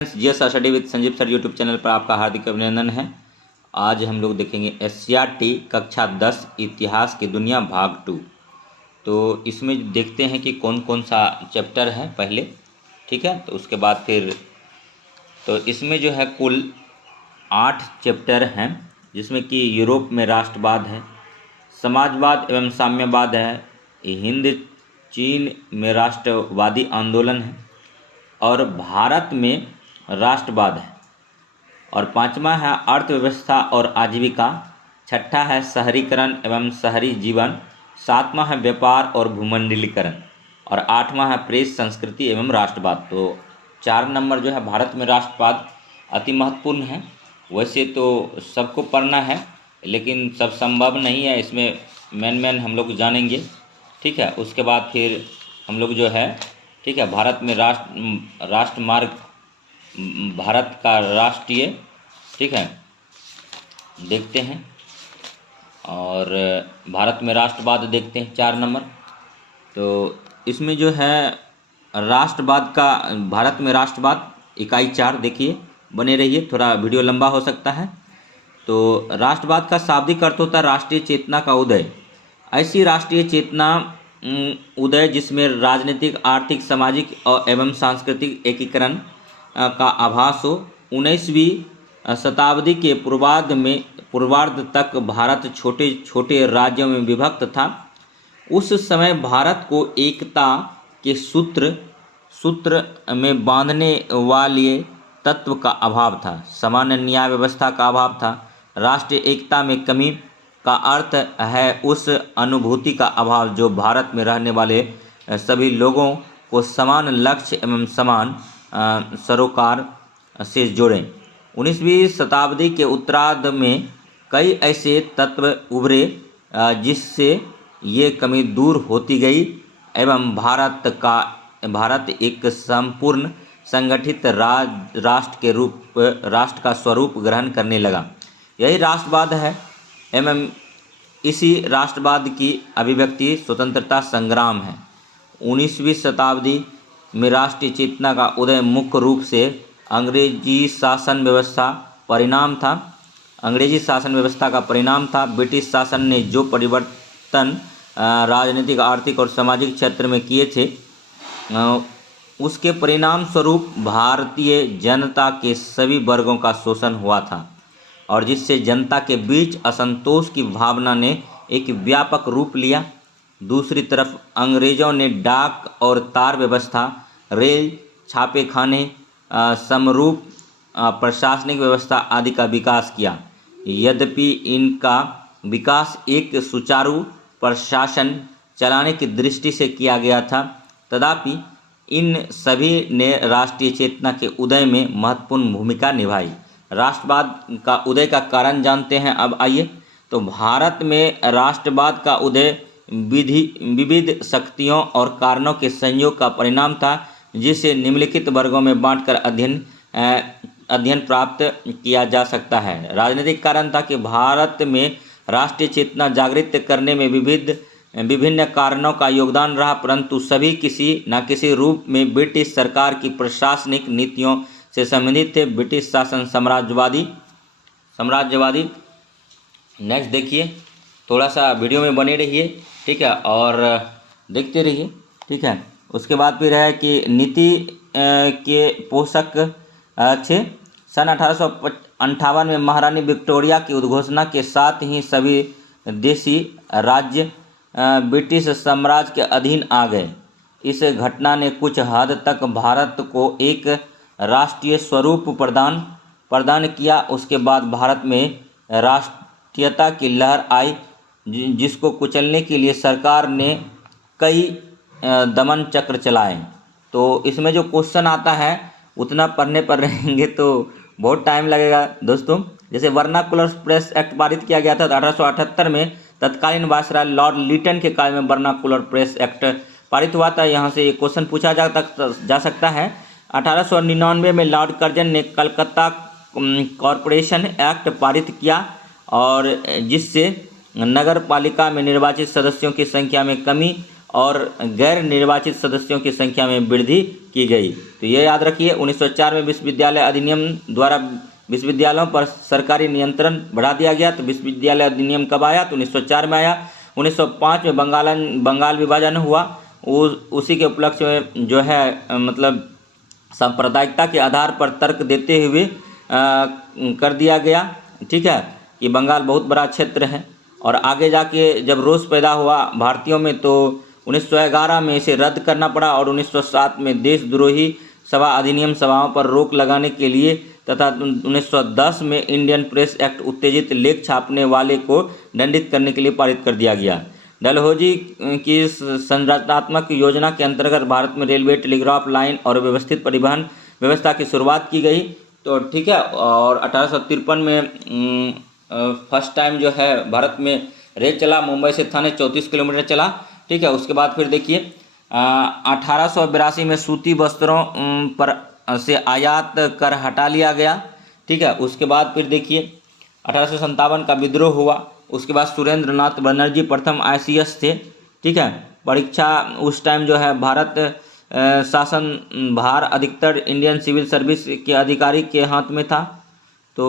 GS study with Sanjeev sir YouTube channel पर आपका हार्दिक अभिनंदन है। आज हम लोग देखेंगे एससीईआरटी कक्षा 10 इतिहास की दुनिया भाग 2। तो इसमें देखते हैं कि कौन कौन सा चैप्टर है पहले, ठीक है। तो उसके बाद फिर तो इसमें जो है कुल 8 चैप्टर हैं, जिसमें कि यूरोप में राष्ट्रवाद है, समाजवाद एवं साम्यवाद है, हिंद चीन में राष्ट्रवादी आंदोलन है, और भारत में राष्ट्रवाद है, और पांचवा है अर्थव्यवस्था और आजीविका, छठा है शहरीकरण एवं शहरी जीवन, सातवां है व्यापार और भूमंडलीकरण, और आठवां है प्रेस संस्कृति एवं राष्ट्रवाद। तो 4 नंबर जो है भारत में राष्ट्रवाद अति महत्वपूर्ण है। वैसे तो सबको पढ़ना है, लेकिन सब संभव नहीं है, इसमें मेन हम लोग जानेंगे, ठीक है। उसके बाद फिर हम लोग जो है, ठीक है, भारत में राष्ट्रमार्ग, भारत का राष्ट्रीय, ठीक है, देखते हैं, और भारत में राष्ट्रवाद देखते हैं 4 नंबर। तो इसमें जो है राष्ट्रवाद का, भारत में राष्ट्रवाद इकाई 4 देखिए, बने रहिए, थोड़ा वीडियो लंबा हो सकता है। तो राष्ट्रवाद का शाब्दिक अर्थ होता है राष्ट्रीय चेतना का उदय। ऐसी राष्ट्रीय चेतना उदय जिसमें राजनीतिक, आर्थिक, सामाजिक एवं सांस्कृतिक एकीकरण का आभास हो। 19वीं शताब्दी के पूर्वार्ध तक भारत छोटे छोटे राज्यों में विभक्त था। उस समय भारत को एकता के सूत्र में बांधने वाले तत्व का अभाव था, सामान्य न्याय व्यवस्था का अभाव था। राष्ट्रीय एकता में कमी का अर्थ है उस अनुभूति का अभाव जो भारत में रहने वाले सभी लोगों को समान लक्ष्य एवं समान सरोकार से जोड़ें। 19वीं शताब्दी के उत्तरार्ध में कई ऐसे तत्व उभरे जिससे ये कमी दूर होती गई एवं भारत एक संपूर्ण संगठित राष्ट्र का स्वरूप ग्रहण करने लगा। यही राष्ट्रवाद है एवं इसी राष्ट्रवाद की अभिव्यक्ति स्वतंत्रता संग्राम है। 19वीं शताब्दी में राष्ट्रीय चेतना का उदय मुख्य रूप से अंग्रेजी शासन व्यवस्था का परिणाम था। ब्रिटिश शासन ने जो परिवर्तन राजनीतिक, आर्थिक और सामाजिक क्षेत्र में किए थे, उसके परिणाम स्वरूप भारतीय जनता के सभी वर्गों का शोषण हुआ था, और जिससे जनता के बीच असंतोष की भावना ने एक व्यापक रूप लिया। दूसरी तरफ अंग्रेजों ने डाक और तार व्यवस्था, रेल, छापेखाने, समरूप प्रशासनिक व्यवस्था आदि का विकास किया। यद्यपि इनका विकास एक सुचारू प्रशासन चलाने की दृष्टि से किया गया था, तथापि इन सभी ने राष्ट्रीय चेतना के उदय में महत्वपूर्ण भूमिका निभाई। राष्ट्रवाद का उदय का कारण जानते हैं। अब आइए, तो भारत में राष्ट्रवाद का उदय विविध शक्तियों और कारणों के संयोग का परिणाम था, जिसे निम्नलिखित वर्गों में बांटकर अध्ययन प्राप्त किया जा सकता है। राजनीतिक कारण था कि भारत में राष्ट्रीय चेतना जागृत करने में विभिन्न कारणों का योगदान रहा, परंतु सभी किसी न किसी रूप में ब्रिटिश सरकार की प्रशासनिक नीतियों से संबंधित थे। ब्रिटिश शासन साम्राज्यवादी। नेक्स्ट देखिए, थोड़ा सा वीडियो में बने रहिए, ठीक है, और देखते रहिए, ठीक है। उसके बाद फिर है कि नीति के पोषक थे। सन 1858 में महारानी विक्टोरिया की उद्घोषणा के साथ ही सभी देशी राज्य ब्रिटिश साम्राज्य के अधीन आ गए। इस घटना ने कुछ हद तक भारत को एक राष्ट्रीय स्वरूप प्रदान किया। उसके बाद भारत में राष्ट्रीयता की लहर आई, जिसको कुचलने के लिए सरकार ने कई दमन चक्र चलाए। तो इसमें जो क्वेश्चन आता है उतना पढ़ने पर रहेंगे तो बहुत टाइम लगेगा दोस्तों। जैसे वर्नाकुलर प्रेस एक्ट पारित किया गया था 1878 में, तत्कालीन वायसराय लॉर्ड लिटन के काल में वर्नाकुलर प्रेस एक्ट पारित हुआ था। यहाँ से एक क्वेश्चन पूछा जा सकता है। 1899 में लॉर्ड कर्जन ने कलकत्ता कॉरपोरेशन एक्ट पारित किया, और जिससे नगर पालिका में निर्वाचित सदस्यों की संख्या में कमी और गैर निर्वाचित सदस्यों की संख्या में वृद्धि की गई। तो ये याद रखिए, 1904 में विश्वविद्यालय अधिनियम द्वारा विश्वविद्यालयों पर सरकारी नियंत्रण बढ़ा दिया गया। तो विश्वविद्यालय अधिनियम कब आया? तो 1904 में आया। 1905 में बंगाल विभाजन हुआ, उसी के उपलक्ष्य में जो है मतलब सांप्रदायिकता के आधार पर तर्क देते हुए कर दिया गया, ठीक है, कि बंगाल बहुत बड़ा क्षेत्र है। और आगे जाके जब रोष पैदा हुआ भारतीयों में तो 1911 में इसे रद्द करना पड़ा और 1907 में देशद्रोही सभा अधिनियम सभाओं पर रोक लगाने के लिए तथा 1910 में इंडियन प्रेस एक्ट उत्तेजित लेख छापने वाले को दंडित करने के लिए पारित कर दिया गया। डलहौजी की संरचनात्मक योजना के अंतर्गत भारत में रेलवे, टेलीग्राफ लाइन और व्यवस्थित परिवहन व्यवस्था की शुरुआत की गई। तो ठीक है, और 1853 में फर्स्ट टाइम जो है भारत में रेल चला, मुंबई से थाने 34 किलोमीटर चला, ठीक है। उसके बाद फिर देखिए 1882 में सूती वस्त्रों पर से आयात कर हटा लिया गया, ठीक है। उसके बाद फिर देखिए 1857 का विद्रोह हुआ। उसके बाद सुरेंद्र नाथ बनर्जी प्रथम ICS थे, ठीक है। परीक्षा उस टाइम जो है भारत शासन भार अधिकतर इंडियन सिविल सर्विस के अधिकारी के हाथ में था। तो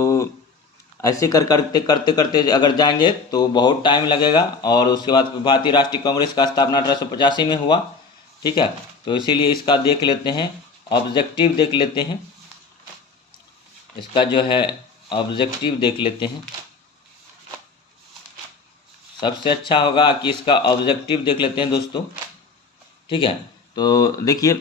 ऐसे करते करते अगर जाएंगे तो बहुत टाइम लगेगा। और उसके बाद भारतीय राष्ट्रीय कांग्रेस का स्थापना 1885 में हुआ, ठीक है। तो इसीलिए इसका देख लेते हैं, ऑब्जेक्टिव देख लेते हैं, इसका जो है ऑब्जेक्टिव देख लेते हैं। सबसे अच्छा होगा कि इसका ऑब्जेक्टिव देख लेते हैं दोस्तों, ठीक है। तो देखिए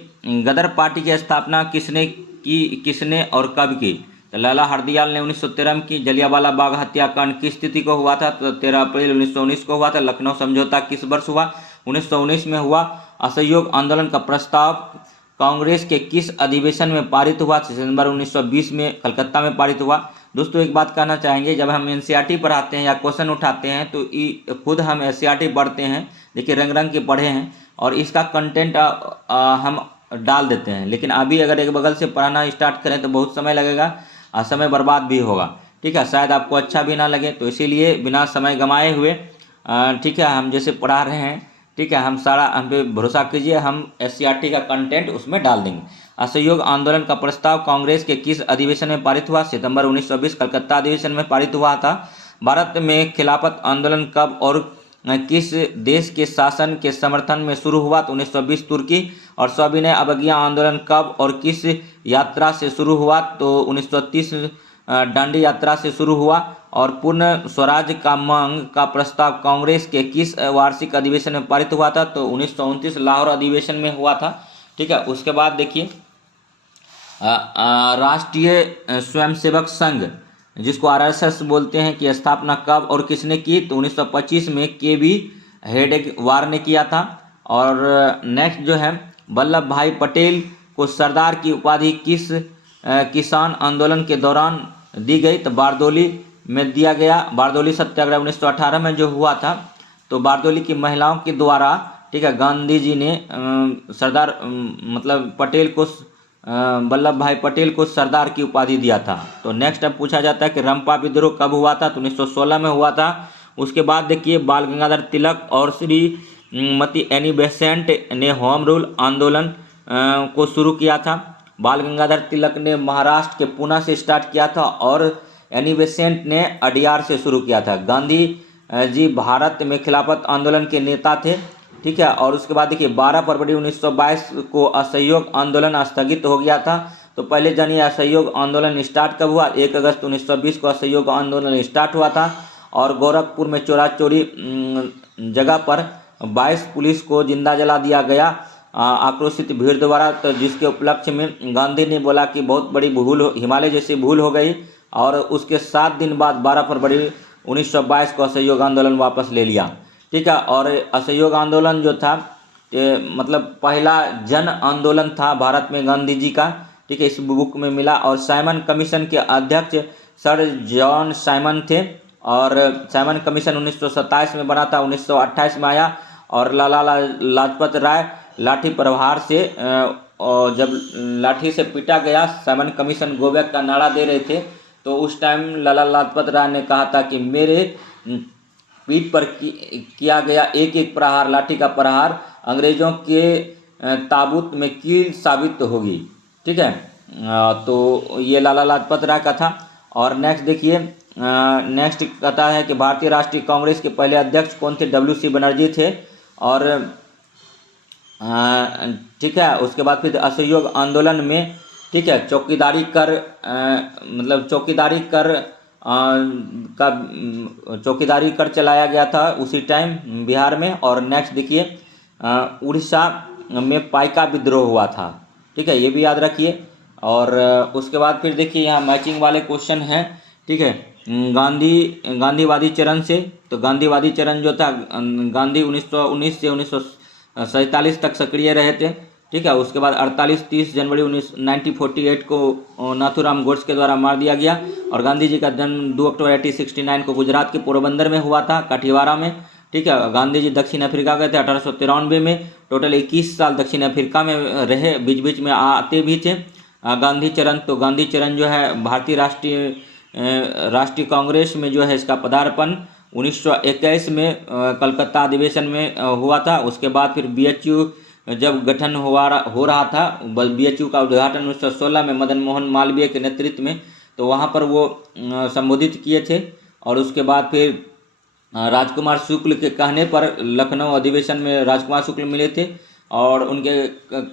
गदर पार्टी की स्थापना किसने और कब की? तो लाला हरदयाल ने 1913 में की। जलियांवाला बाग हत्याकांड किस तिथि को हुआ था? तो 13 अप्रैल 1919 को हुआ था। लखनऊ समझौता किस वर्ष हुआ? 1919 में हुआ। असहयोग आंदोलन का प्रस्ताव कांग्रेस के किस अधिवेशन में पारित हुआ? सितंबर 1920 में कलकत्ता में पारित हुआ। दोस्तों एक बात कहना चाहेंगे, जब हम NCERT पढ़ाते हैं या क्वेश्चन उठाते हैं तो खुद हम SCERT पढ़ते हैं, देखिए रंग रंग के पढ़े हैं, और इसका कंटेंट हम डाल देते हैं। लेकिन अभी अगर एक बगल से पढ़ाना स्टार्ट करें तो बहुत समय लगेगा, समय बर्बाद भी होगा, ठीक है। शायद आपको अच्छा भी ना लगे, तो इसीलिए बिना समय गंवाए हुए ठीक है हम जैसे पढ़ा रहे हैं, ठीक है, हम पे भरोसा कीजिए, हम SCERT का कंटेंट उसमें डाल देंगे। असहयोग आंदोलन का प्रस्ताव कांग्रेस के किस अधिवेशन में पारित हुआ? सितंबर 1920 कलकत्ता अधिवेशन में पारित हुआ था। भारत में खिलाफत आंदोलन कब और किस देश के शासन के समर्थन में शुरू हुआ? तो 1920 तुर्की। और सविनय अवज्ञा आंदोलन कब और किस यात्रा से शुरू हुआ? तो 1930 दांडी यात्रा से शुरू हुआ। और पूर्ण स्वराज का मांग का प्रस्ताव कांग्रेस के किस वार्षिक अधिवेशन में पारित हुआ था? तो 1929 लाहौर अधिवेशन में हुआ था, ठीक है। उसके बाद देखिए राष्ट्रीय स्वयंसेवक संघ जिसको RSS बोलते हैं की स्थापना कब और किसने की? तो 1925 में KB हेडगेवार ने किया था। और नेक्स्ट जो है वल्लभ भाई पटेल को सरदार की उपाधि किस किसान आंदोलन के दौरान दी गई? तो बारदोली में दिया गया। बारदोली सत्याग्रह 1918 में जो हुआ था, तो बारदोली की महिलाओं के द्वारा, ठीक है, गांधी जी ने सरदार मतलब पटेल को वल्लभ भाई पटेल को सरदार की उपाधि दिया था। तो नेक्स्ट अब पूछा जाता है कि रंपा विद्रोह कब हुआ था? तो 1916 में हुआ था। उसके बाद देखिए बाल गंगाधर तिलक और श्रीमती एनी बेसेंट ने होम रूल आंदोलन को शुरू किया था। बाल गंगाधर तिलक ने महाराष्ट्र के पुणे से स्टार्ट किया था और एनी बेसेंट ने अडियार से शुरू किया था। गांधी जी भारत में खिलाफत आंदोलन के नेता थे, ठीक है। और उसके बाद देखिए 12 फरवरी 1922 को असहयोग आंदोलन स्थगित हो गया था। तो पहले जानिए असहयोग आंदोलन स्टार्ट कब हुआ? 1 अगस्त 1920 को असहयोग आंदोलन स्टार्ट हुआ था। और गोरखपुर में चोरा चोरी जगह पर 22 पुलिस को जिंदा जला दिया गया आक्रोशित भीड़ द्वारा। तो जिसके उपलक्ष्य में गांधी ने बोला कि बहुत बड़ी भूल, हिमालय जैसी भूल हो गई। और उसके 7 दिन बाद 12 फरवरी 1922 को असहयोग आंदोलन वापस ले लिया, ठीक है। और असहयोग आंदोलन जो था मतलब पहला जन आंदोलन था भारत में गांधी जी का, ठीक है, इस बुक में मिला। और साइमन कमीशन के अध्यक्ष सर जॉन साइमन थे। और साइमन कमीशन 1927 में बना था, 1928 में आया। और लाला लाजपत राय लाठी प्रहार से और जब लाठी से पीटा गया, साइमन कमीशन गो बैक का नारा दे रहे थे, तो उस टाइम लाला लाजपत राय ने कहा था कि मेरे पीठ पर किया गया एक एक प्रहार, लाठी का प्रहार अंग्रेजों के ताबूत में कील साबित होगी। ठीक है, तो ये लाला लाजपत राय का था। और नेक्स्ट देखिए, नेक्स्ट कहता है कि भारतीय राष्ट्रीय कांग्रेस के पहले अध्यक्ष कौन थे? WC बनर्जी थे। और ठीक है, उसके बाद फिर असहयोग आंदोलन में, ठीक है, चौकीदारी कर मतलब चौकीदारी कर चलाया गया था उसी टाइम बिहार में। और नेक्स्ट देखिए, उड़ीसा में पाइका विद्रोह हुआ था। ठीक है, ये भी याद रखिए। और उसके बाद फिर देखिए यहाँ मैचिंग वाले क्वेश्चन हैं। ठीक है, गांधीवादी चरण से, तो गांधीवादी चरण जो था, गांधी 1919 से 1947 तक सक्रिय रहे थे। ठीक है, उसके बाद 30 जनवरी 1948 को नाथूराम गोड्से के द्वारा मार दिया गया। और गांधी जी का जन्म 2 अक्टूबर 1869 को गुजरात के पोरबंदर में हुआ था, काठीवारा में। ठीक है, गांधी जी दक्षिण अफ्रीका गए थे 1893 में। टोटल 21 साल दक्षिण अफ्रीका में रहे, बीच बीच में आते भी थे। गांधी चरण, तो गांधी चरण जो है भारतीय राष्ट्रीय कांग्रेस में जो है इसका पदार्पण 1921 में कलकत्ता अधिवेशन में हुआ था। उसके बाद फिर BHU जब गठन हो रहा था, BHU का उद्घाटन 1916 में मदन मोहन मालवीय के नेतृत्व में, तो वहाँ पर वो संबोधित किए थे। और उसके बाद फिर राजकुमार शुक्ल के कहने पर लखनऊ अधिवेशन में राजकुमार शुक्ल मिले थे। और उनके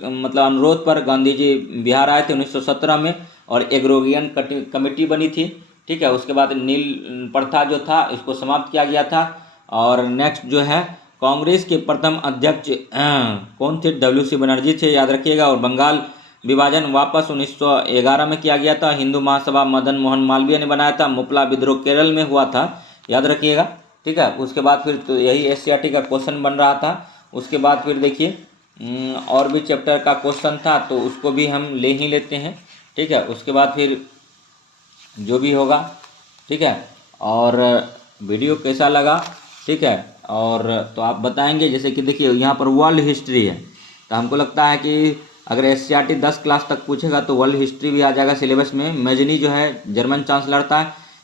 मतलब अनुरोध पर गांधी जी बिहार आए थे 1917 में, और एग्रोगियन कमेटी बनी थी। ठीक है, उसके बाद नील प्रथा जो था इसको समाप्त किया गया था। और नेक्स्ट जो है, कांग्रेस के प्रथम अध्यक्ष कौन थे? WC बनर्जी थे, याद रखिएगा। और बंगाल विभाजन वापस 1911 में किया गया था। हिंदू महासभा मदन मोहन मालवीय ने बनाया था। मुपला विद्रोह केरल में हुआ था, याद रखिएगा। ठीक है, उसके बाद फिर तो यही SCRT का क्वेश्चन बन रहा था। उसके बाद फिर देखिए और भी चैप्टर का क्वेश्चन था, तो उसको भी हम ले ही लेते हैं। ठीक है, उसके बाद फिर जो भी होगा। ठीक है, और वीडियो कैसा लगा? ठीक है, और तो आप बताएंगे। जैसे कि देखिए यहाँ पर वर्ल्ड हिस्ट्री है, तो हमको लगता है कि अगर SCRT 10 क्लास तक पूछेगा तो वर्ल्ड हिस्ट्री भी आ जाएगा सिलेबस में। मेजनी जो है जर्मन चांसलर था।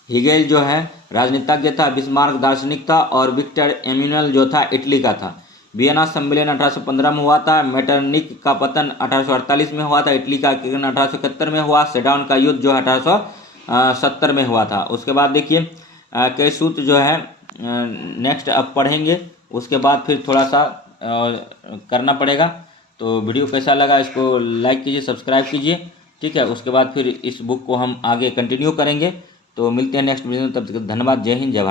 हिगेल जो है राजनीतिज्ञ था। बिस्मार्क दार्शनिक था। और विक्टर एम्यूनल जो था इटली का था। वियना सम्मेलन 1815 में हुआ था। मेटरनिक का पतन 1848 में हुआ था। इटली का एकीकरण 1871 में हुआ। सेडान का युद्ध जो 1870 में हुआ था। उसके बाद देखिए कई सूत्र जो है नेक्स्ट अब पढ़ेंगे। उसके बाद फिर थोड़ा सा करना पड़ेगा। तो वीडियो कैसा लगा इसको लाइक कीजिए, सब्सक्राइब कीजिए। ठीक है, उसके बाद फिर इस बुक को हम आगे कंटिन्यू करेंगे। तो मिलते हैं नेक्स्ट वीडियो में, तब तक धन्यवाद। जय हिंद, जय भारत।